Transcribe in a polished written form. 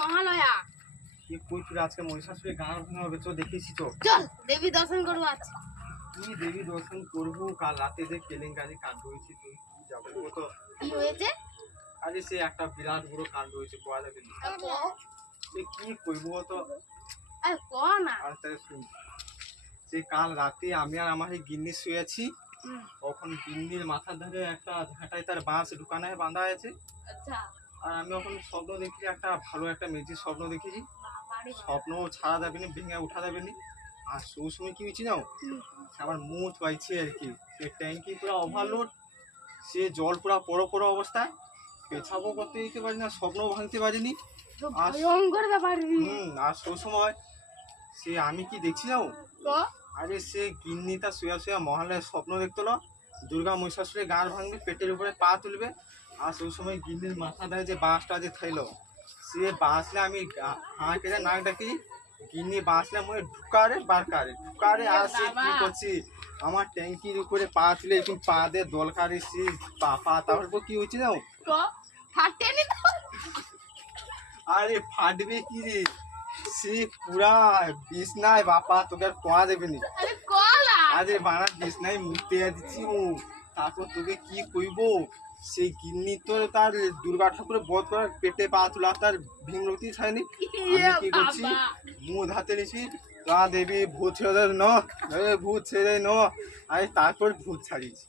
মহালয়া। কি কইছিস আজকে মহিষাসুরের গান ভাঙা হবে, তো দেখেছি তো। চল দেবী দর্শন করবো আজ। কি দেবী দর্শন করবো, কাল রাতে যে কেলেঙ্কারি কাণ্ড হয়েছে, তুই কি যাবো তো। কি হয়েছে? আরে সে একটা বিরাট বড় কাণ্ড হয়েছে, কোয়া যাবে না। কি কইবো তো। আরে ক না। আর তাহলে শুন, সে কাল রাতে আমি আর আমার এই গিন্নি শুয়েছি, তখন গিন্নির মাথার ধারে একটা ঝাঁটায় তার বাঁশ ঢুকানো বাঁধা আছে। আচ্ছা। আর আমি এখন স্বপ্ন দেখি, একটা ভালো একটা মেজির স্বপ্ন দেখেছি। বাবারে। স্বপ্ন ছাড়া যাবে না, ভেঙে উঠা যাবে না। আর সেই সময় কি হয়েছি নাও, আমার মুখ পাইছে আর কি, সে ট্যাঙ্কি পুরো ওভারলোড, সে জল পুরো পড়ো পড়ো অবস্থায়, পেছাবো করতে দিতে পারি না, স্বপ্নও ভাঙতে পারিনি। আর ভয়ঙ্কর ব্যাপার। আর সেই সময় সে আমি কি দেখছি নাও, আরে সে গিন্নিটা শুয়া শুয়া মহালয়ের স্বপ্ন দেখতো, দুর্গা মহিষাসুরের গাঁর ভাঙবে, পেটের উপরে পা তুলবে। আর সেই সময় গিন্নির মাথা দেয় যে বাঁশটা যে থাইলো, সে বাঁচলে আমি হাঁ কেটে নাক ডাকি, গিন্নি বাঁচলে মনে ঢুকারে বারকারে ঢুকারে। আর সে কি করছি, আমার ট্যাঙ্কির উপরে পা তুলে এখন পা দিয়ে দোল কারে, সে পা তারপর কি হয়েছে নাও, ফাটেনি তো? আরে ফাটবে কি রে, সে পুরা বিছনায় বাপা, তোকে আর কোয়া দেবে নি। আরে কলা। আরে বানা বিছনায় মুতে দিচ্ছি ও, তারপর তোকে কি কইবো, সেই গিন্নি তো তার দুর্গা ঠাকুরের বধ করার পেটে পা তোলা তার ভীমরতি ছাড়েনি। আমি কি করছি, মুখ হাতে নিছি, তা দেবী ভূত ছেড়ে ন, ভূত ছেড়ে ন, আমি তারপর ভূত ছাড়িয়েছি।